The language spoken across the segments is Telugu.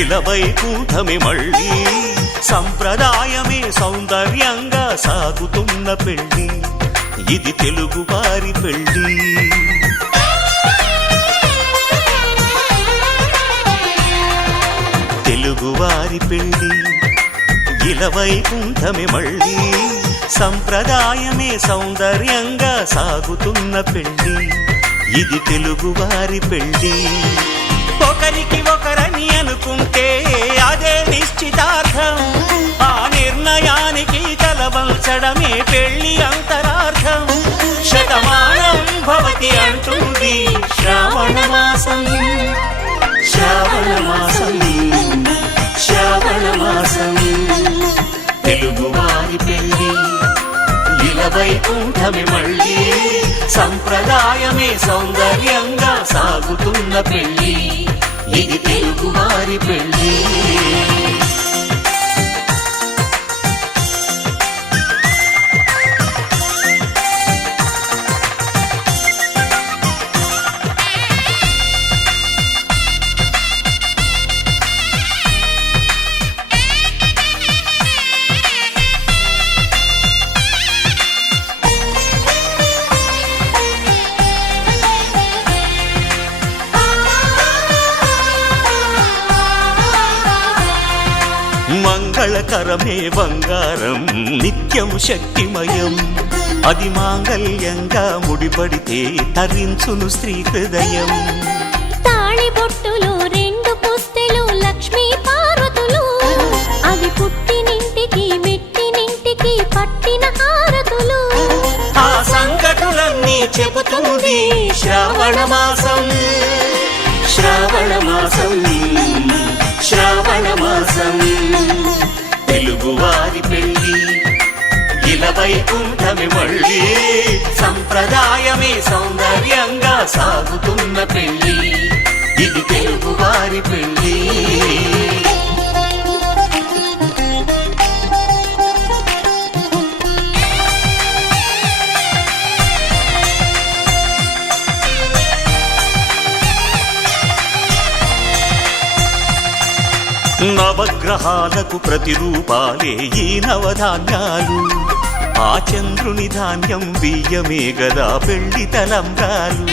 ఇలా వైకుంఠమే మళ్ళీ సంప్రదాయమే సౌందర్యంగా సాగుతున్న పెళ్లి ఇది తెలుగు వారి పెళ్లి తెలుగువారి పెళ్లి ఇలా వైకుంఠమే మళ్ళీ సంప్రదాయమే సౌందర్యంగా సాగుతున్న పెళ్లి ఇది తెలుగువారి పెళ్లి ఒకరికి ఒకరని అనుకుంటే అదే నిశ్చితార్థం ఆ నిర్ణయానికి తలవంచడమే పెళ్లి అంతరార్థం శతమానం భవతి అంటుంది శ్రావణ మాసం శ్రావణ మాసం శ్రావణ మాసం తెలుగువారి పెళ్లి ఇలా వైకుంఠమే మళ్ళీ సంప్రదాయమే సౌందర్యంగా సాగుతున్న పెళ్లి ఇది తెలుగువారి పెళ్లి మంగళకరమే బంగారం నిత్యం శక్తిమయం అది మాంగళ్యంగా ముడిపడితే తరించును స్త్రీ హృదయం తాళి బొట్టులో రెండు పుస్తెలు లక్ష్మీ పార్వతులు అవి పుట్టినింటికి మెట్టినింటికి పట్టిన హారతులు ఆ సంగతులన్నీ చెబుతుంది శ్రావణ మాసం శ్రావణ మాసం శ్రావణ మాసం తెలుగువారి పెళ్లి ఇలా వైకుంఠమే మళ్ళీ సంప్రదాయమే సౌందర్యంగా సాగుతున్న పెళ్లి ఇది తెలుగువారి పెళ్లి నవగ్రహాలకు ప్రతిరూపాలే ఈ నవధాన్యాలు ఆ చంద్రుని ధాన్యం బియ్యమే గదా పెళ్లి తలంబ్రాలు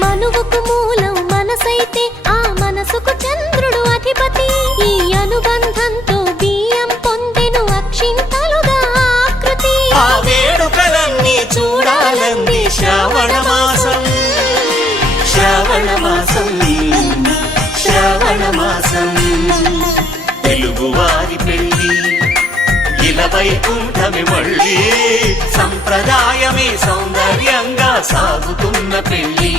మనువుకు మూలం మనసైతే ఆ మనసుకు చంద్రుడు అధిపతి ఈ అనుబంధంతో బియ్యం పొందెను అక్షింతలుగా ఆకృతి ఆ వేడుకలన్నీ చూడాలంది శ్రావణ మాసం శ్రావణ మాసం శ్రావణ మాసం తెలుగువారి పెళ్లి ఇలా వైకుంఠమే మళ్ళీ సంప్రదాయమే సౌందర్యంగా సాగుతున్న పెళ్లి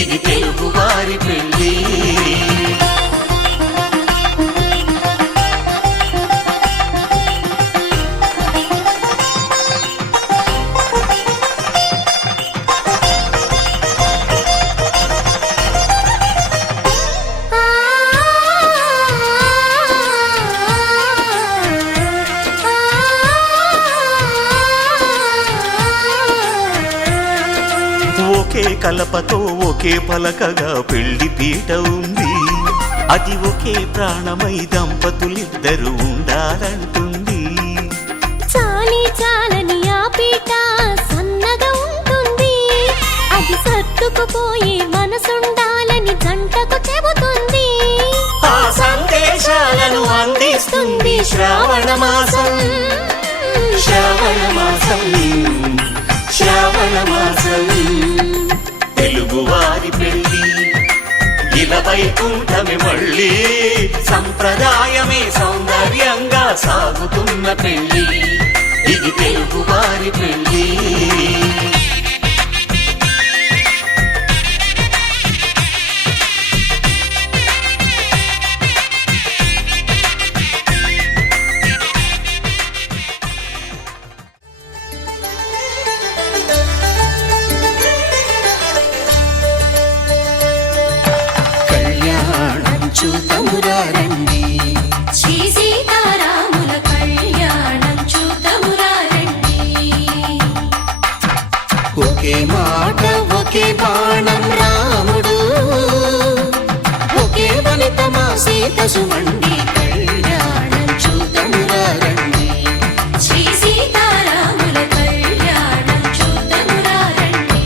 ఇది తెలుగువారి పెళ్లి ఒకే కలపతో ఒకే పలకగా పెళ్లి పీట ఉంది అది ఒకే ప్రాణమై దంపతులిద్దరు ఉండాలంటుంది చాలి చాలని ఆ పీట సన్నగా ఉంటుంది అది సర్దుకుపోయే మనసుండాలని జంటకు చెబుతుంది ఆ సందేశాలను అందిస్తుంది శ్రావణ మాసం శ్రావణ మాసం శ్రావణ మాసం తెలుగువారి పెళ్లి ఇలా వైకుంఠమే మళ్ళీ సంప్రదాయమే సౌందర్యంగా సాగుతున్న పెళ్లి ఇది తెలుగువారి పెళ్లి చూతమురారండి శ్రీ సీతారాముల కళ్యాణం చూతమురారండి ఒకే మాట ఒకే బాణం రాముడు ఒకే వనిత మా సీత సుమండి కళ్యాణం చూతమురా రండి. శ్రీ సీతారాముల కళ్యాణం చూద్దామురా రండి.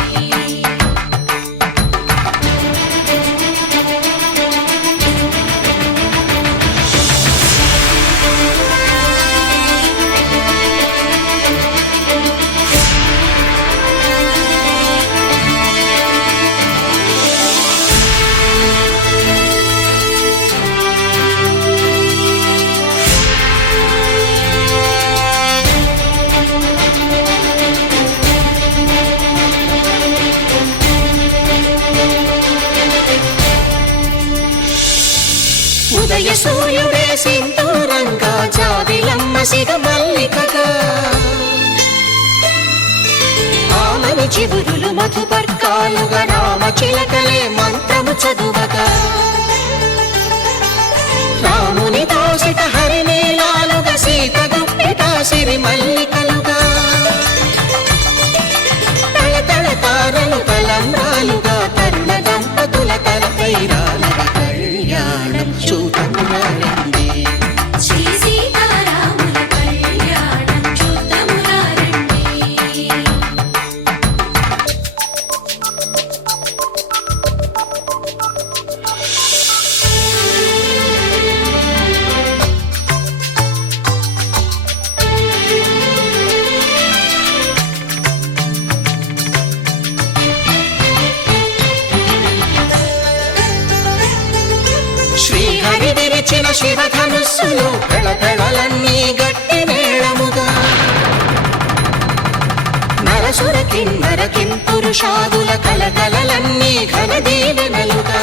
ఉదయ సూర్యుడే సింధూరంగా జాబిలమ్మ సిగ మల్లికగా ఆమని చివురులు మధుపర్కాలుగా రామ చిలకలే మంత్రము చదువగా రాముని దోసిట హరినీలాలుగా సీత గుప్పిట సిరి మల్లికలుగా తళతళ తారలు తలంబ్రాలుగా తరుణ దంపతుల తలపైరాలుగా కళ్యాణం చూతమురా రండి. శ్రీ సీతారాముల కళ్యాణం చూద్దామురా రండి. శ్రీహరి విరిచిన శివధనుస్సులు పెళపెళలన్నీ గట్టి మేళముగా నరసుర కిన్నర కింపురుషాదుల కలకలలన్నీ ఘన దీవెనలుగా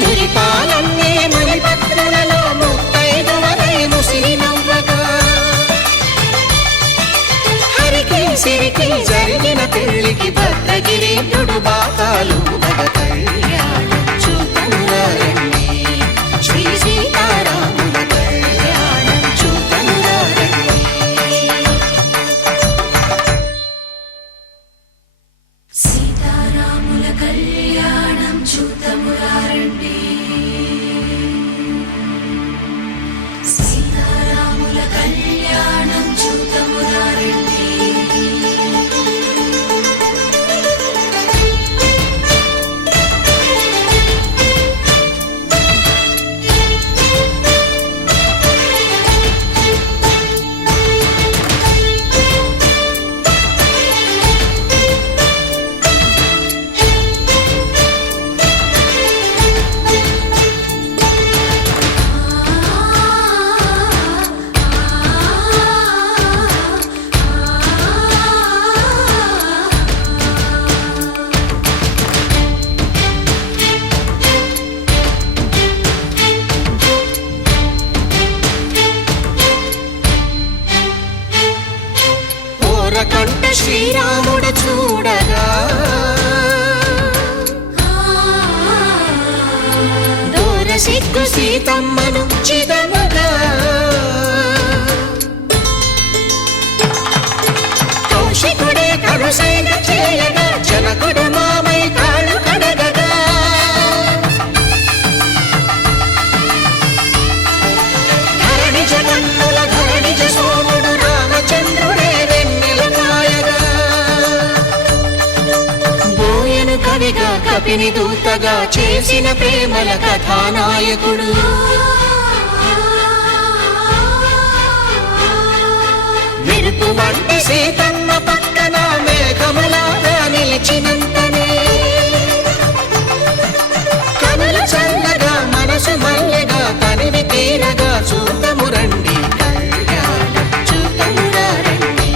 మురిపాలన్నీ మణిపత్రులలో ముత్తైదువలై ముసిరి నవ్వగా హరికి సిరికి జరిగిన పెళ్లికి భద్రగిరీంద్రుడు బాకాలు మగ కళ్యాణం చూతమురా రండి. శ్రీ సీతారాముల కళ్యాణం చూతమురా రండి. సీతారాముల కళ్యాణం చూద్దామురా రండి. సీతారాముల కళ్యాణం చూద్దామురా రండి. ఓరకంట శ్రీరాముడు చూడగా దూర సిగ్గు సీతమ్మను చిదమగా కౌశికుడే కరుసైన చేయగా జనకుడు మామై కాళ్ళు కడగగా ధరణి జగన్నుల ధరణిజ సోముడు రామచంద్రుడే వెన్నెల కాయగా బోయను కవిగా కపిని దూతగా చేసిన ప్రేమల కథానాయకుడు మెరుపు వంటి సీతమ్మ పక్కన మేఘములాగా నిలిచినంతనే కనులు చల్లగా మనసు మల్లెగా తనివి తీరగా చూతము రండి. కళ్యాణం చూతమురా రండి.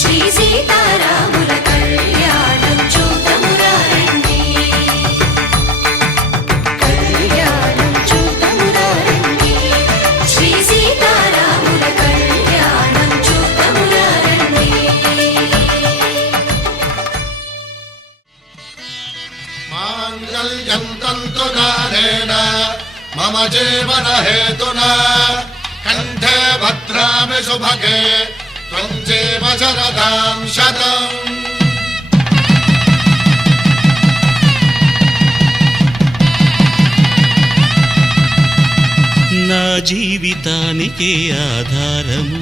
శ్రీ సీతారాముల కళ్యాణం చూద్దామురా రండి. కళ్యాణం చూతమురా రండి. శ్రీ సీతారాముల కళ్యాణం చూద్దామురా రండి. మాంగళ్యం తంతునానేన మమ జీవన హేతునా కంఠే భద్రామి శుభగే త్వం జీవ శరదాం శతం. జీవితానికే ఆధారము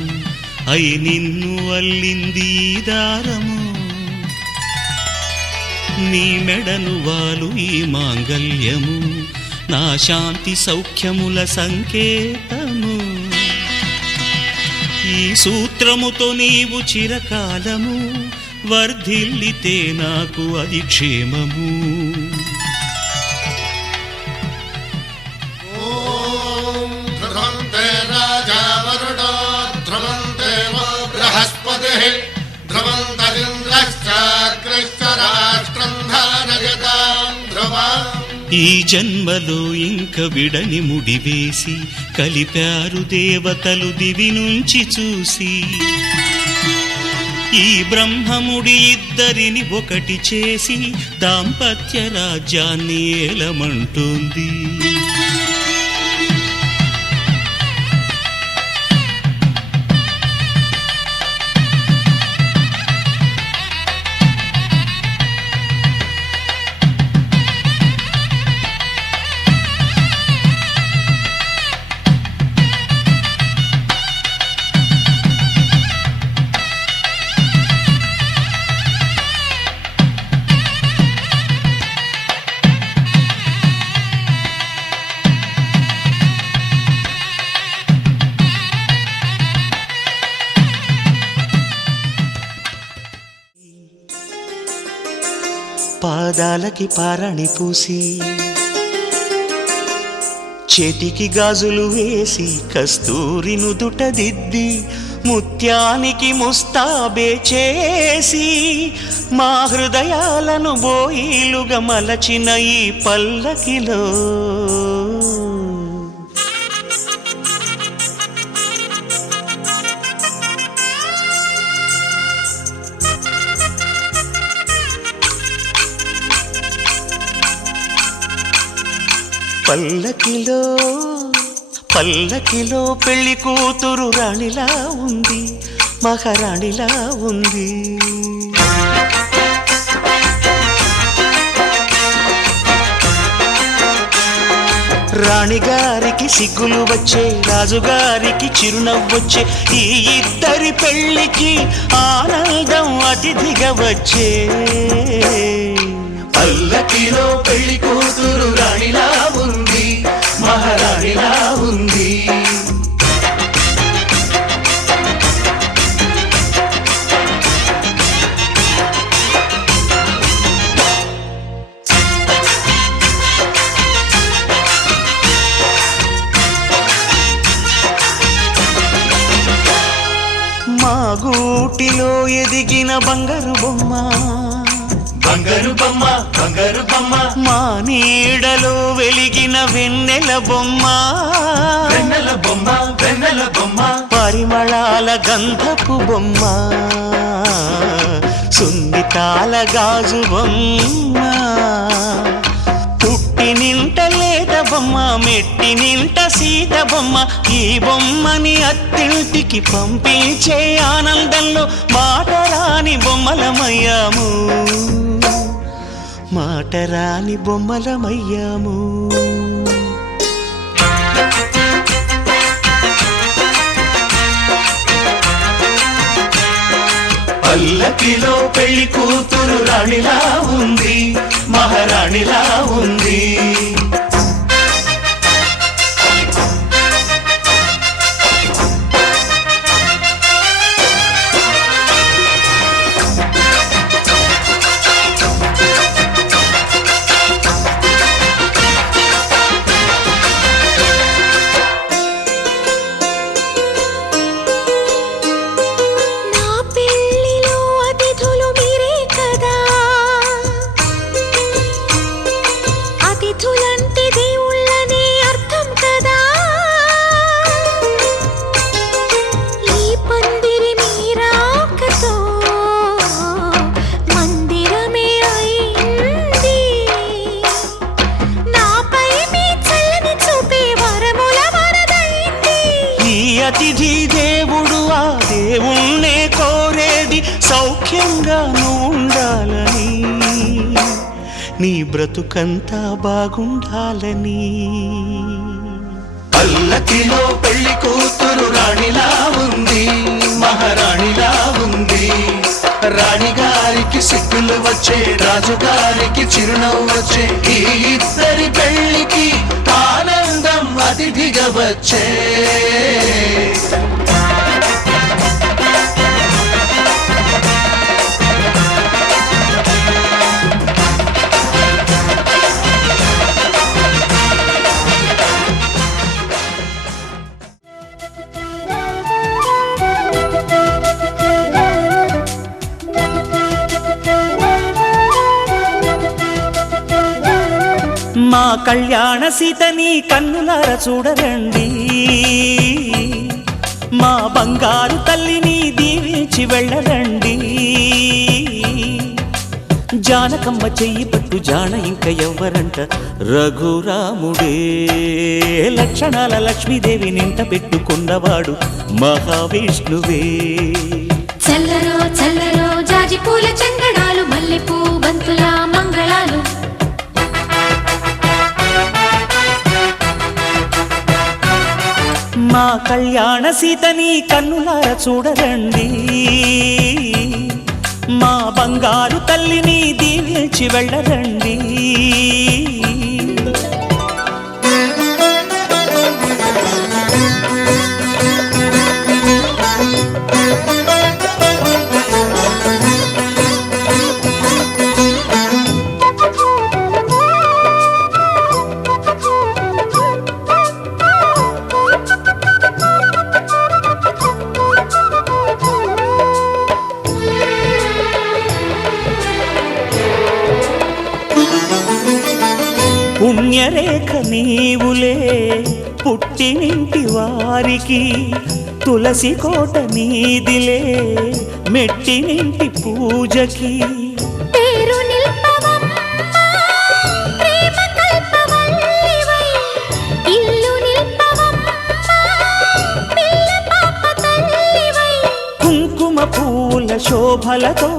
అయి నిన్ను అల్లింది ఈ దారము నీ మెడను వాలు ఈ మాంగల్యము నా శాంతి సౌఖ్యముల సంకేతము ఈ సూత్రముతో నీవు చిరకాలము వర్ధిల్లితే నాకు అది క్షేమము ఓం ధ్రువంతే రాజా వరుణో ధ్రువంతే వో బృహస్పతిః ధ్రువంతరింద్రశ్చాగ్రశ్చ రాష్ట్రం ధారయతాం ధ్రువం ఈ జన్మలో ఇంక విడని ముడివేసి కలిపారు దేవతలు దివి నుంచి చూసి ఈ బ్రహ్మముడి ఇద్దరిని ఒకటి చేసి దాంపత్య రాజ్యాన్ని ఏలమంటోంది పాదాలకి పారణి పూసి చేతికి గాజులు వేసి కస్తూరి నుదుట దిద్ది ముత్యానికి ముస్తాబే చేసి మా హృదయాలను బోయిలుగా మలచిన ఈ పల్లకిలో పల్లకిలో పల్లకిలో పెళ్లి కూతురు రాణిలా ఉంది మహారాణిలా ఉంది రాణిగారికి సిగ్గులు వచ్చే రాజుగారికి చిరునవ్వొచ్చే ఈ ఇద్దరి పెళ్లికి ఆనందం అతిథిగా వచ్చే పల్లకిలో పెళ్లి కూతురు రాణిలా ఉంది మహారాణిలా ఉంది మా గూటిలో ఎదిగిన బంగారు బొమ్మ బంగారు బొమ్మ బంగారు బొమ్మ మా నీడలో వెలిగిన వెన్నెల బొమ్మ వెన్నెల బొమ్మ వెన్నెల బొమ్మ పరిమళాల గంధపు బొమ్మ సున్నితాల గాజు బొమ్మ పుట్టి నింట లేత బొమ్మ మెట్టి నింట సీత బొమ్మ ఈ బొమ్మని అత్తింటికి పంపించే ఆనందంలో మాటరాని బొమ్మలమయ్యాము మాటరాని బొమ్మలమయ్యాము పల్లకిలో పెళ్లి కూతురు రాణిలా ఉంది మహారాణిలా ఉంది అతిథి దేవుడు ఆ దేవుణ్ణే కోరేది సౌఖ్యంగా నువ్వు ఉండాలని నీ బ్రతుకంతా బాగుండాలని పల్లకిలో పెళ్లి కూతురు రాణిలా ఉంది, మహారాణిలా ఉంది. రాణిగారికి సిగ్గులు వచ్చే, రాజుగారికి చిరునవ్వు వచ్చే, ఈ ఇద్దరి పెళ్లికి ఆనందం అతిథిగా వచ్చే. మా కళ్యాణ సీతని కన్నులార చూడరండి, మా బంగారు తల్లిని దీవించి వెళ్ళరండి. జానకమ్మ చెయ్యి పట్టు జాన ఇంక ఎవ్వరంట, రఘురాముడే. లక్షణాల లక్ష్మీదేవి నింట పెట్టుకున్నవాడు మహావిష్ణువే. చల్లరో చల్లరో జాజి పూల చందనాలు, మల్లెపూ బంతుల మంగళాలు. మా కళ్యాణ సీతని కన్నులార చూడరండి, మా బంగారు తల్లిని దీవించి వెళ్ళరండి. పుణ్యరేఖ నీవులే పుట్టినింటి వారికి, తులసి కోట నీదిలే మెట్టినింటి పూజకి. పేరు నిల్పవమ్మ ప్రేమ కల్పవల్లివై, ఇల్లు నిల్పవమ్మ పిల్ల పాప తల్లివై. కుంకుమ పూల శోభలతో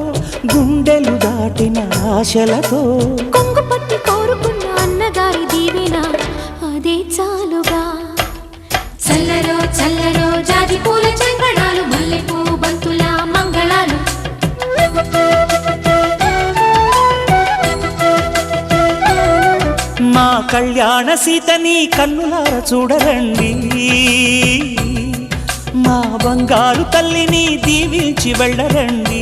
గుండెలు దాటిన ఆశలతో, కొంగు పట్టి కోరుకున్న అన్నగారి దీవెన అదే చాలుగా. చల్లరో చల్లరో జాజి పూల చందనాలు, మల్లెపూ బంతుల మంగళాలు. మా కళ్యాణ సీతని కన్నులార చూడరండి, మా బంగారు తల్లిని దీవించి వెళ్ళరండి.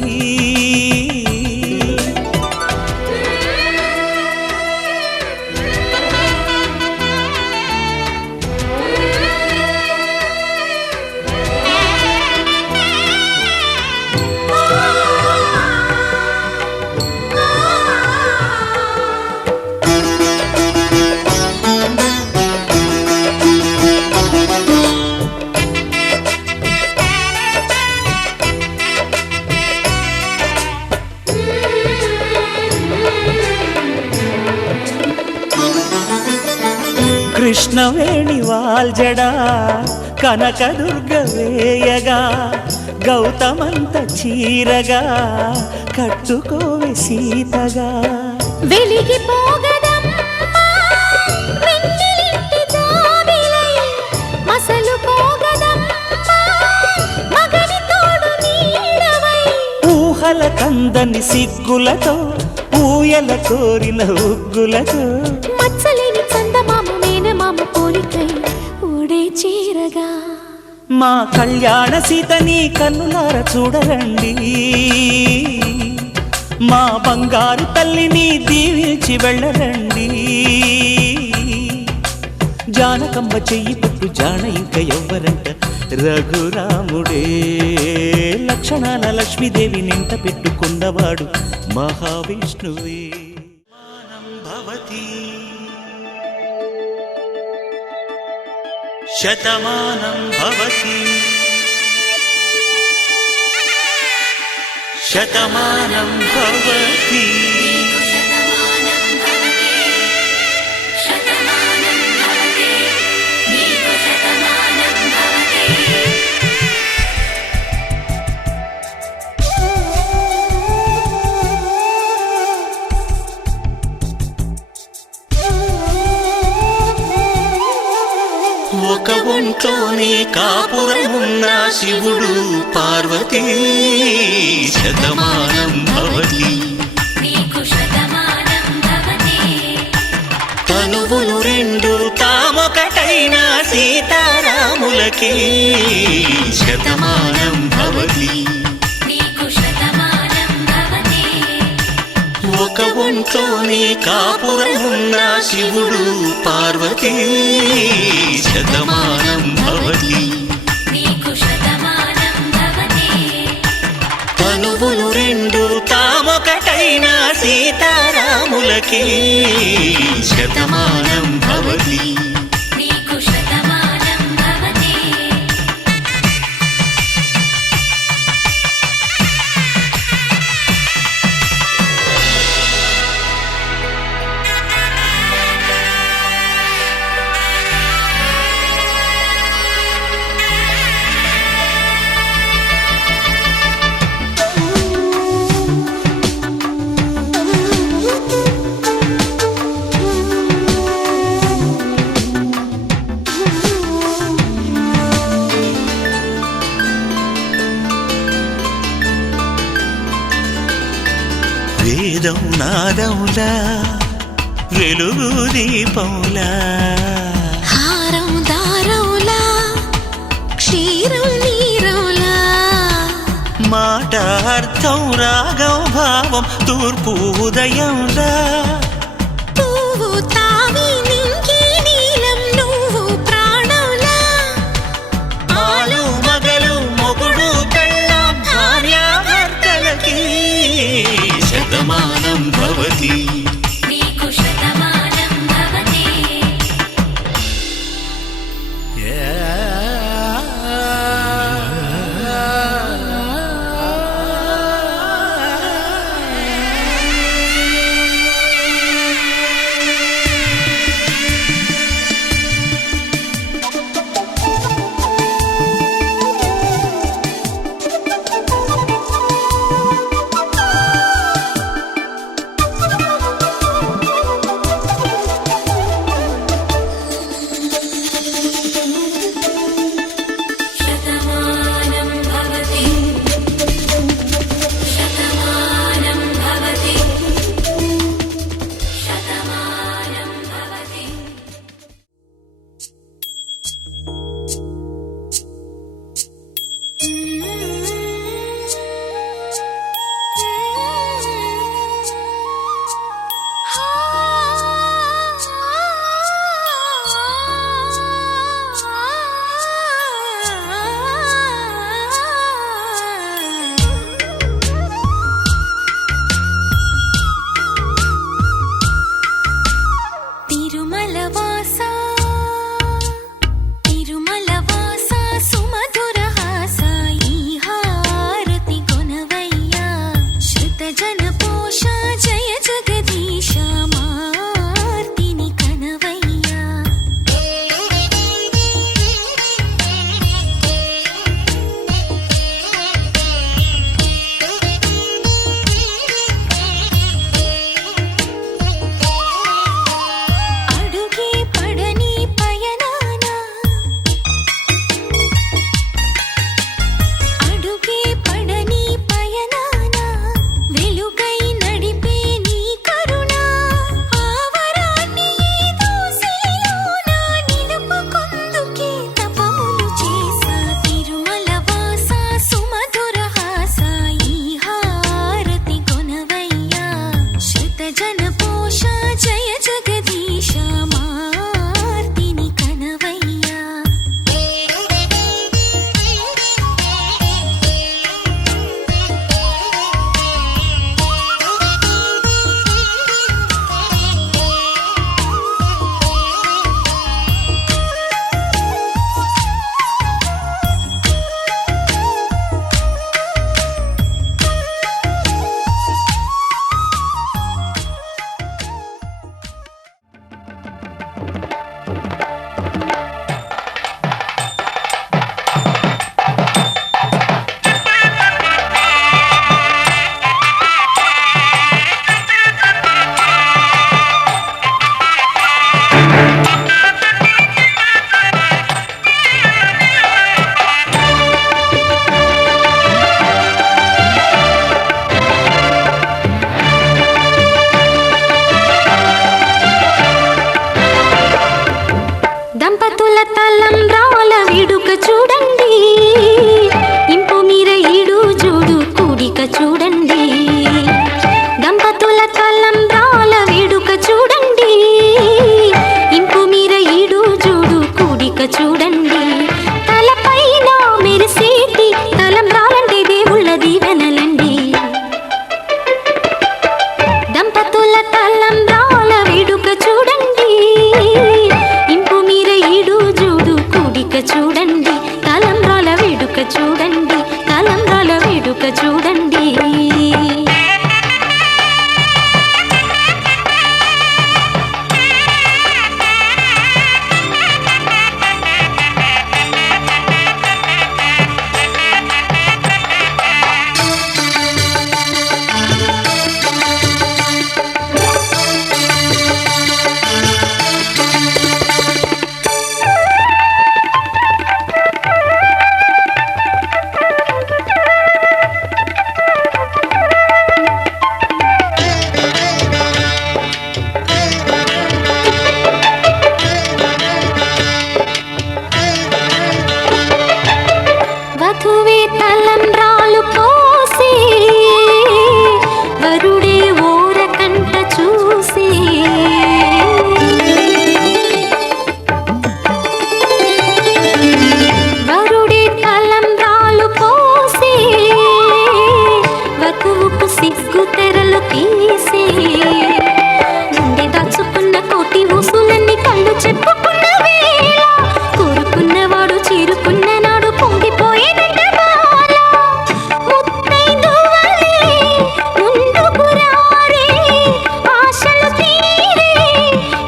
కృష్ణవేణి వాల్జడా కనకదుర్గ వేయగా, గౌతమంత చీరగా కట్టుకోవే సీతగా. వెలిగిపోగదమ్మా వెన్నెలింటి జాబిలై, మసలుకోగదమ్మా మగని తోడు నీడవై. ఊహల కందని సిగ్గులతో, ఊయల కోరిన ఉగ్గులతో, మచ్చలేని చందమామ మేనమామ పోలికై ఓడే చీరగా. మా కళ్యాణ సీతని కన్నులార చూడరండి, మా బంగారు తల్లిని దీవించి వెళ్ళరండి. జానకమ్మ చెయ్యి పట్టు జాన ఇంక ఎవ్వరంట, రఘురాముడే. లక్షణాల లక్ష్మీదేవి నింట పెట్టుకున్నవాడు మహావిష్ణువే. మానం భవతి శతమానం భవతి, శతమానం భవతి. ఒక ఒంట్లోనే కాపురమున్న శివుడు పార్వతీ శతమానం భవతి తనువులు రెండు తామొకటైన సీతారాములకి శతమానం భవతి ఒక ఒంట్లోనే కాపురమున్న శివుడు పార్వతీ శతమానం భవతి తనువులు రెండు తామొకటైన సీతారాములకి శతమానం భవతి వేదం నాదములా వెలుగు దీపంలా హారం దారంలా క్షీరం నీరంలా మాట అర్థం రాగం భావం తూర్పు ఉదయంలా పువ్వు తావి నింగి నీలం నువ్వు ప్రాణంలా ఆలు మగలు మొగుడు పెళ్ళాం భార్యాభర్తలకి శతమానం భవతి దంపతుల తలంబ్రాల వేడుక చూడండి, ఇంపు మీర ఈడు జోడు కూడిక చూడండి. దంపతుల తలంబ్రాల వేడుక చూడండి, ఇంపు మీర ఈడు జోడు కూడిక చూడండి. తలపైన మెరిసేటి తలంబ్రాలంటే దేవుళ్ళ దీవెనలండి. దంపతుల తలంబ్రాల వేడుక చూడండి, ఇంపు మీర ఈడు జోడు కూడిక చూడండి. తలంబ్రాల వేడుక చూడండి, తలంబ్రాల వేడుక చూడండి. వధువే తలంబ్రాలు పోసి, వరుడే ఓరకంట చూసి. వరుడే తలంబ్రాలు పోసి, వధువుకు సిగ్గు తెరలు తీసి. గుండె దాచుకున్న కోటి ఊసులన్నీ కళ్ళు చెప్పుకున్న వేళ, కోరుకున్నవాడు చేరుకున్న నాడు పొంగిపోయేదంట బాల. ముత్తైదువలే ముందుకు రారే, ఆశలు తీరే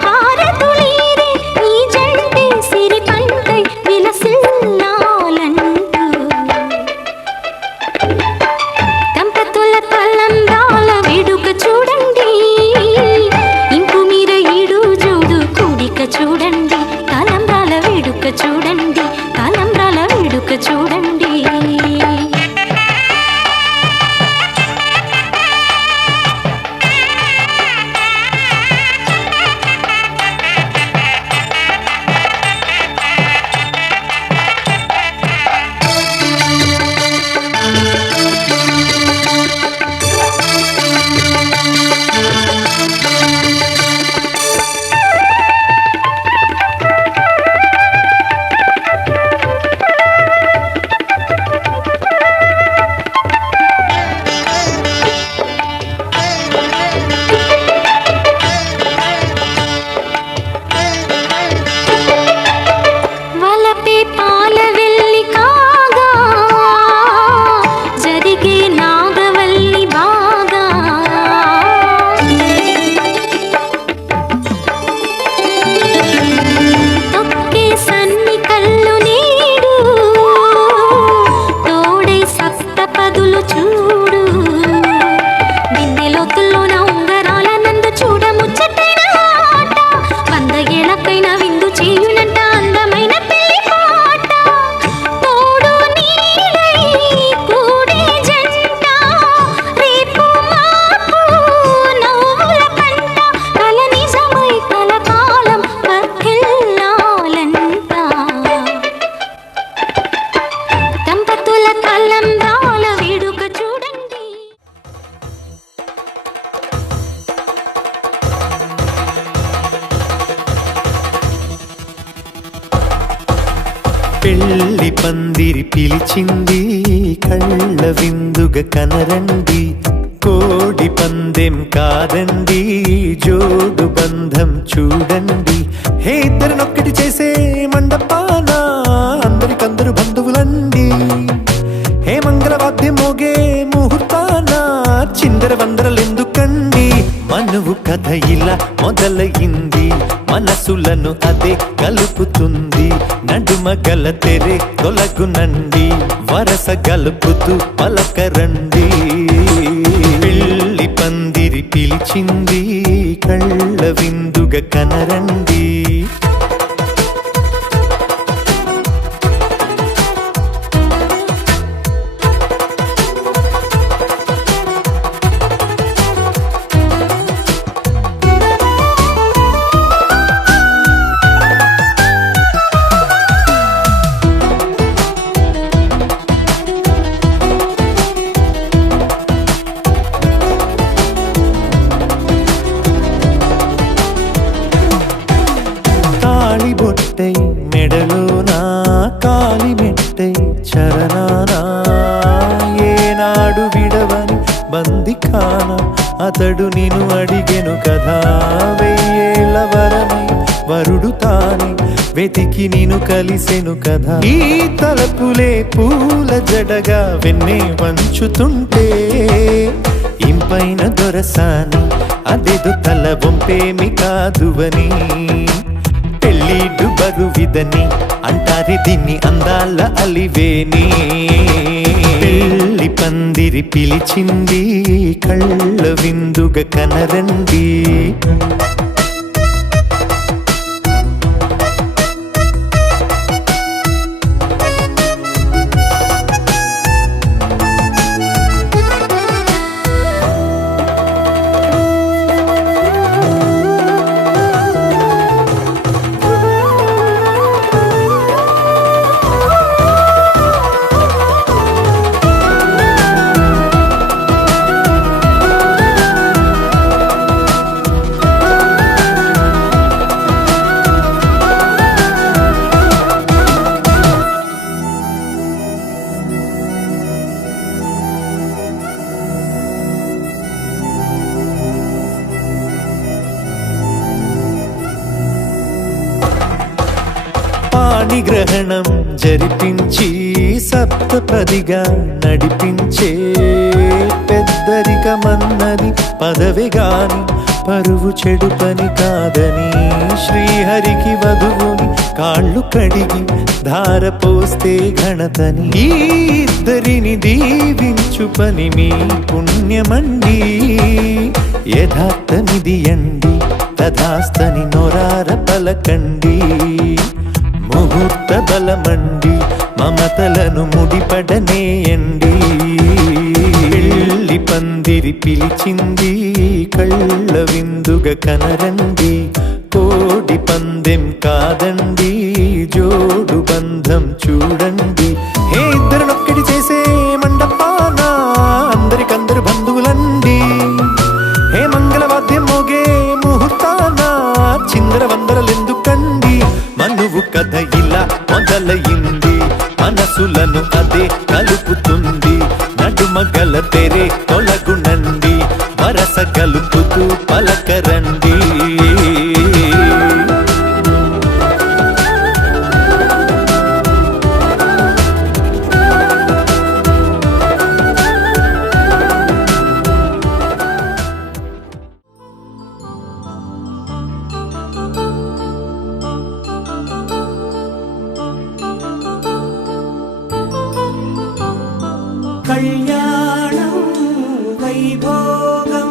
హారతులీరే, ఈ జంటే సిరి పంటై విలసిల్లాలంటూ. దంపతుల తలంబ్రాల వేడుక చూడండి, ఇంపు మీర ఈడు జోడు కూడిక చూడండి. తలంబ్రాల వేడుక చూడండి, తలంబ్రాల వేడుక చూడండి. వలపే పాల వెల్లి కాగా, జరిగే నాగవల్లి బాగా. తొక్కే సన్ని కళ్ళు నీడు, తోడై సప్తపదులు చూడు. బిందెలోతుల్లోన ఉంగరాల నందు చూడ ముచ్చటైన ఆట, 100 ఏళ్ళకైనా విందు చేయునంట అందమైన పెళ్లి పాట. తోడు నీడై కూడే జంట, రేపు మాపు నవ్వుల కంట, కల నిజమై కలకాలం వర్ధిల్లాలంట. దంపతుల తలంబ్రాల వేడుక చూడండి. పెళ్లి పందిరి పిలిచింది, కళ్ళ విందుగ కనరండి. కోడి పందెం కాదండి, జోడు బంధం చూడండి. హే ఇద్దరినొక్కటి చేసే మండపాన అందరికందరు బంధువులండి. హే మంగళవాద్యం మోగే ముహూర్తాన చిందర వందరలెందుకండి. మనువు కథ ఇలా మొదలయింది, మనసులను అదే కలుపుతుంది. నడుమ గల తెరే తొలగునండి, వరస గలుపుతూ పలకరండి. పెళ్లి పందిరి పిలిచింది, కళ్ళ విందుగ కనరండి. మెడలోనా కాలిమెట్టై చరణానా ఏనాడు విడవని బందిఖాన అతడు నిన్ను అడిగెను కదా వెయ్యేళ్ళ వరమై వరుడు తానే వెతికి నిన్ను కలిసెను కదా ఈ తలపులే పూల జడగా వెన్నే వంచుతుంటే ఇంపైన దొరసాని అదేదో తల వంపేమి కాదువని పెళ్ళిడు బరువిదని అంటారే దీన్ని అందాల అలివేని పెళ్ళి పందిరి పిలిచింది కళ్ళ విందుగా కనరండి పాణిగ్రహణం జరిపించి సప్తపదిగా నడిపించే పెద్దరికమన్నది పదవి గాని పరువు చెడు పని కాదని శ్రీహరికి వధువుని కాళ్ళు కడిగి ధార పోస్తే ఘనతని ఈ ఇద్దరిని దీవించు పని మీ పుణ్యమండి యథార్థమిది అండి తథాస్తని నొరార పలకండి ముహూర్త బలమండి మమతలను ముడిపడనేయండి పెళ్ళి పందిరి పిలిచింది కళ్ళ విందుగా కనరండి కోడి పందెం కాదండి జోడు బంధం చూడండి హే ఇద్దరినొక్కటి చేసే మండపాన అందరికందరు బంధువులండి హే మంగళవాద్యం మోగే ముహూర్తాన చిందర వందరలెందుకండి మనువు కథ ఇలా మొదలయింది మనసులను అదే కలుపుతుంది నడుమగల తెరే తొలగునండి వరస కలుపుతూ పలకరండి కళ్యాణం వైభోగం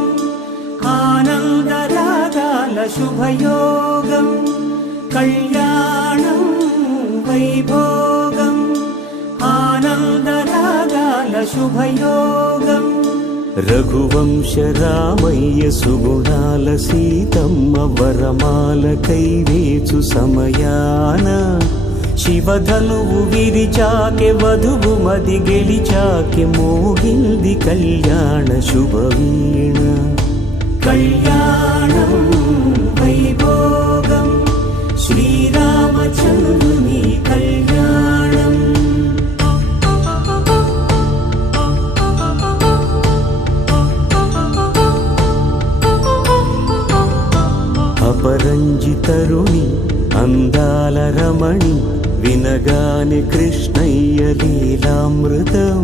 ఆనందరాగాల శుభయోగం కళ్యాణం వైభోగం ఆనందరాగాల శుభయోగం రఘువంశ రామయ్య సుగుణాల సీతమ్మ వరమాల కైవేచు సమయాన శివధనువు విరిచాకె వధువు మది గెలిచాకె మోగింది కళ్యాణ శుభవీణ కళ్యాణం వైభోగం శ్రీరామచంద్రుని కళ్యాణం అపరంజి తరుణి అందాల రమణి వినగానే కృష్ణయ్య లీలామృతం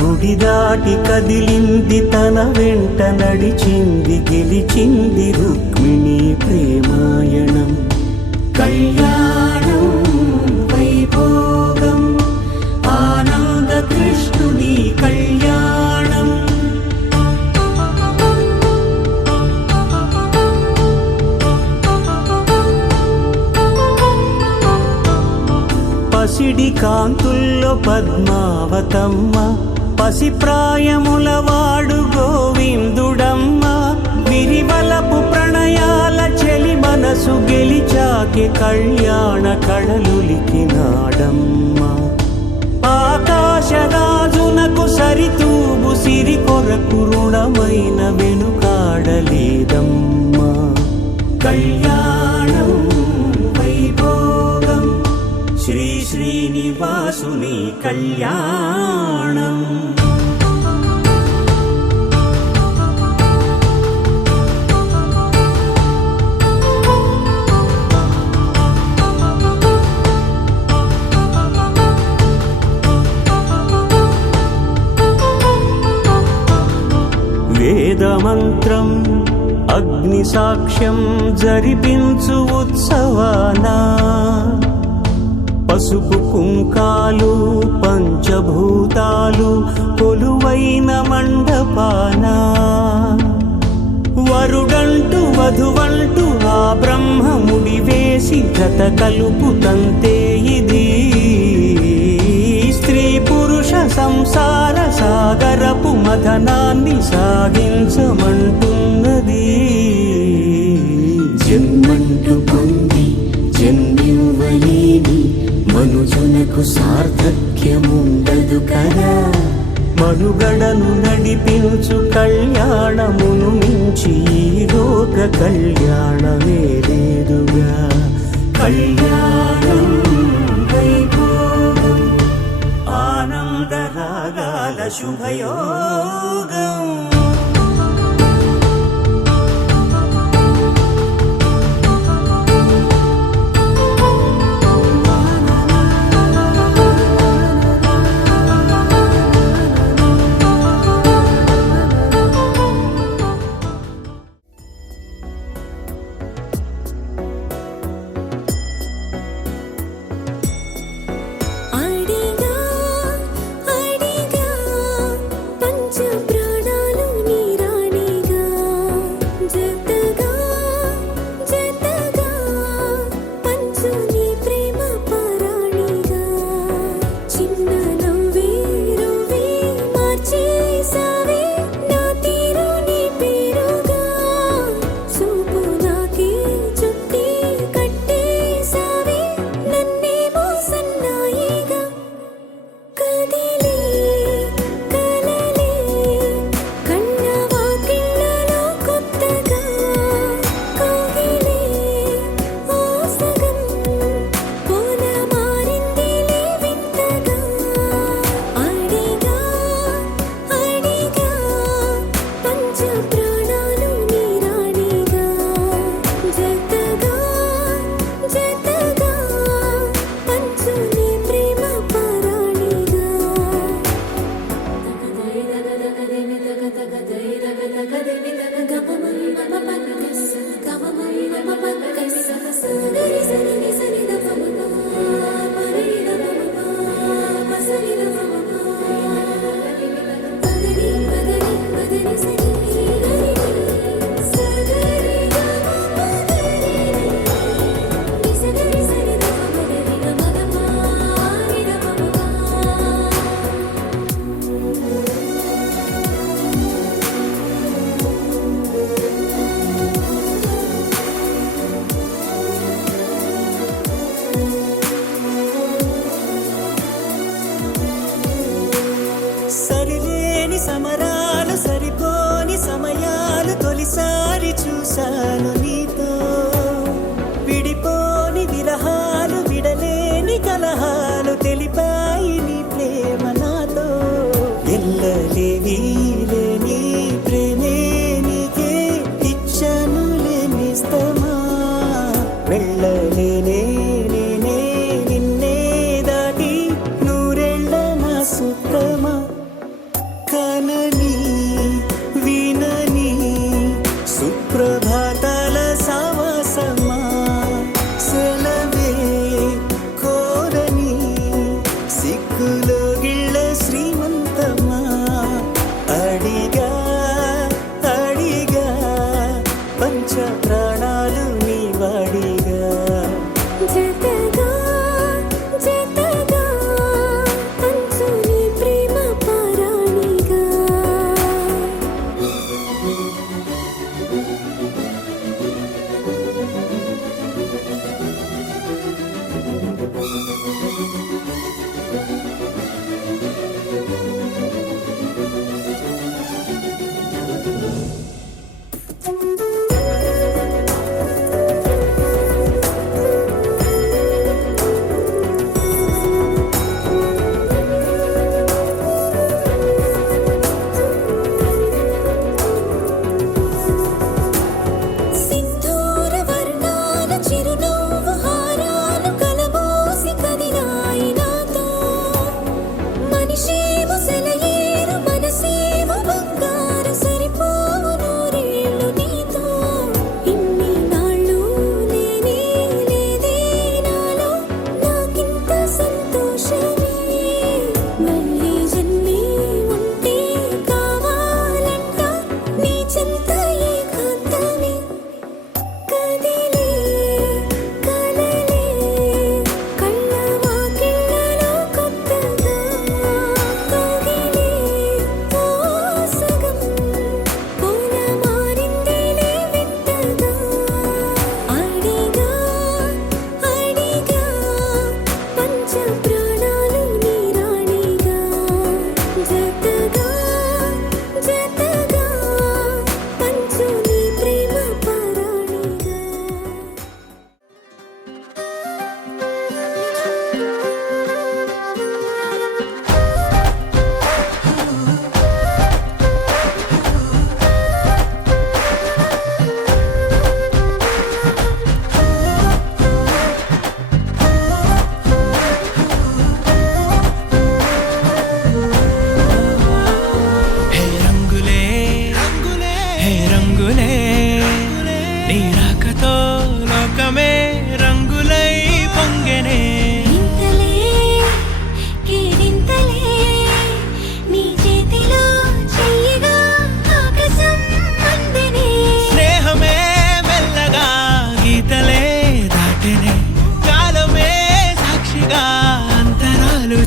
గుడి దాటి కదిలింది తన వెంట నడిచింది గెలిచింది రుక్మిణి ప్రేమాయణం కళ్యాణం వైభోగం ఆనంద కృష్ణుని కళ్యాణం పసిడి కాంతుల్లో పద్మావతమ్మ పసిప్రాయముల వాడు గోవిందుడమ్మ విరివలపు ప్రణయాల చెలి మనసు గెలిచాకే కళ్యాణ కళలులికినాడమ్మ ఆకాశరాజునకు సరితూబు సిరి కొరకు రుణమైన వెనుకాడలేదమ్మా కళ్యాణం వైభోగం శ్రీ శ్రీనివాసుని కళ్యాణం. వేదమంత్రం అగ్ని సాక్ష్యం జరిపించు ఉత్సవాన పసుపు కుంకాలు పంచభూతాలు కొలువైన మండపాన వరుడంటూ వధువంటూ ఆ బ్రహ్మముడి వేసి జత కలుపుతంతే ఇది స్త్రీ పురుష సంసార సాగరపు మథనాన్ని సాగించమంటున్నది. జన్మంటూ పొంది జన్మివ్వలేని మనుజునకు సార్థక్యముండదు కదా. మనుగడను నడిపించు కళ్యాణమును మించి ఈ లోక కళ్యాణమే లేదుగా. కళ్యాణం వైభోగం ఆనందరాగాల శుభయోగం. సరిలేని సమరాలు సరిపోని సమయాలు తొలిసారి చూశాను నీతో. విడిపోని విరహాలు విడలేని కలహాలు తెలిపాయి నీ ప్రేమ నాతో. ఎల్లలేని లేని ప్రేమే నీకే ఇచ్చను లేనిస్తమా. వెళ్ళలేనే నేనే నిన్నే దాటి నూరెళ్ళ నా సుఖమా. కనని వినని సుప్రభాతాల సావాసమా. సెలవే కోరని సిక్కులో గిళ్ళ శ్రీమంతమా. అడిగా అడిగా పంచ ప్రాణాలు నీ వాడిగా. జతగా జతగా పంచు నీ ప్రేమ పారాణిగా.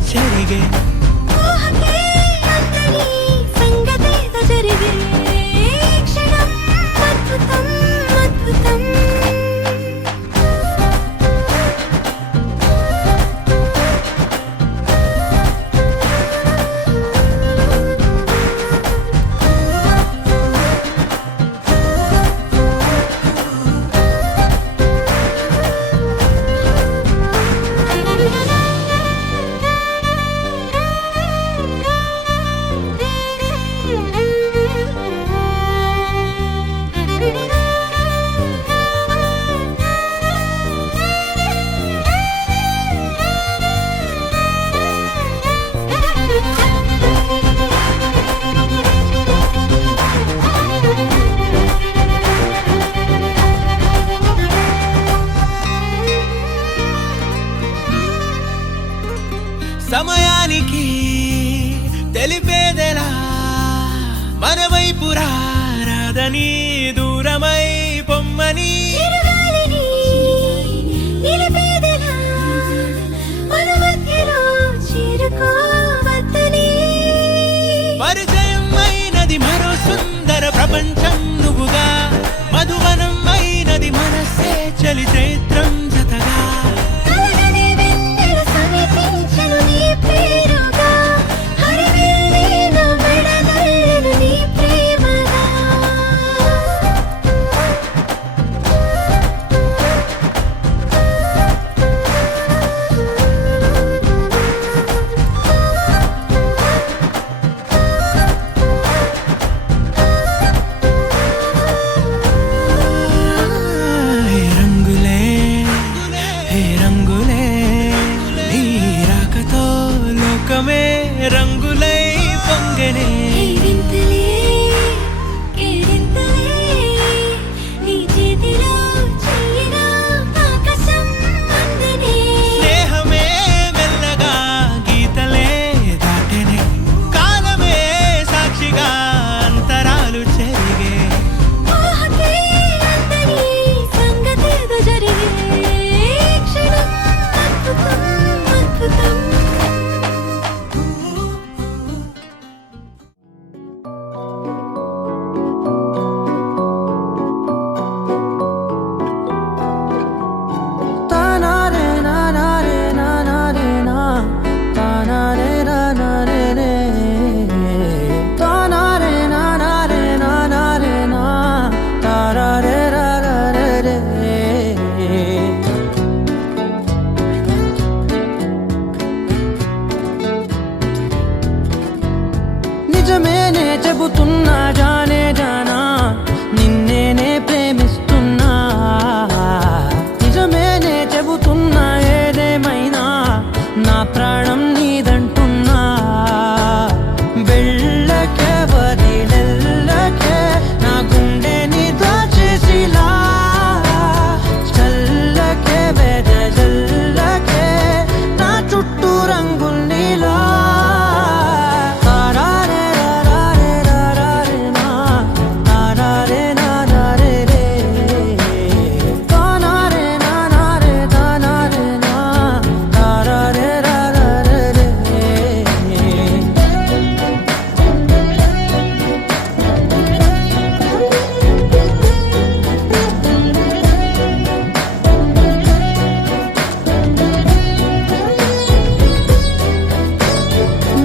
చెరిగే ఊహకే అందని సంగతేదో జరిగే క్షణం అద్భుతం అద్భుతం సమయానికి తెలిపేదెలా మన వైపు రాదని దూరమై పొమ్మని చిరుగాలిని నిలిపేదెలా మన మధ్యలో చేరుకోవద్దని పరిచయం అయినది మరో సుందర ప్రపంచం నువ్వుగా మధువనం అయినది మనస్సే చలి చైత్రం జతగా కలగని వెన్నెల సమీపించను నీ పేరుగా హరివెల్లి నా మెడనల్లను నీ ప్రేమగా హే రంగులే హే రంగులే నీ రాకతో లోకమే రంగులై పొంగనే ఈ వింతలే కేరింతలే నీ చేతిలో చెయ్యగా ఆకాశం అందనే స్నేహమే మెల్లగా గీతలే దాటెనే కాలమే సాక్షిగా అంతరాలు చెరిగే ఊహకే అందని సంగతేదో జరిగే క్షణం అద్భుతం అద్భుతం నిజమేనే చెబుతున్నా జానే జానా నిన్నేనే ప్రేమిస్తున్నా నిజమేనే చెబుతున్నా ఏదేమైనా నా ప్రాణం నీదంటున్నా వెళ్ళకే వదిలెల్లకే నా గుండెని దాచేసిలా చల్లకే వెదజల్లకే నా చుట్టూ రంగుల్నిలా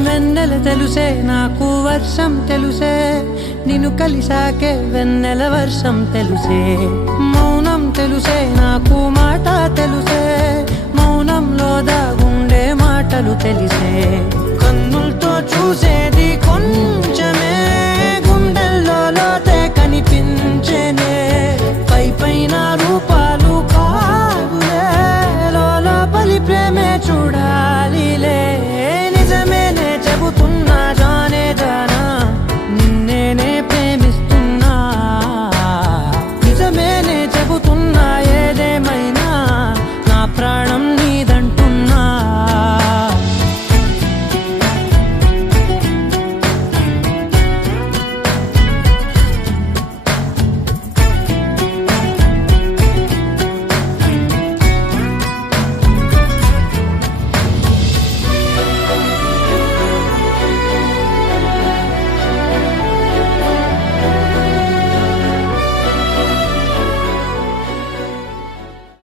వెన్నెల తెలుసే నాకు వర్షం తెలుసే నిన్ను కలిసాకే వెన్నెల వర్షం తెలుసే మౌనం తెలుసే నాకు మాట తెలుసే మౌనంలో దాగుండే మాటలు తెలిసే కన్నులతో చూసేది కొన్ని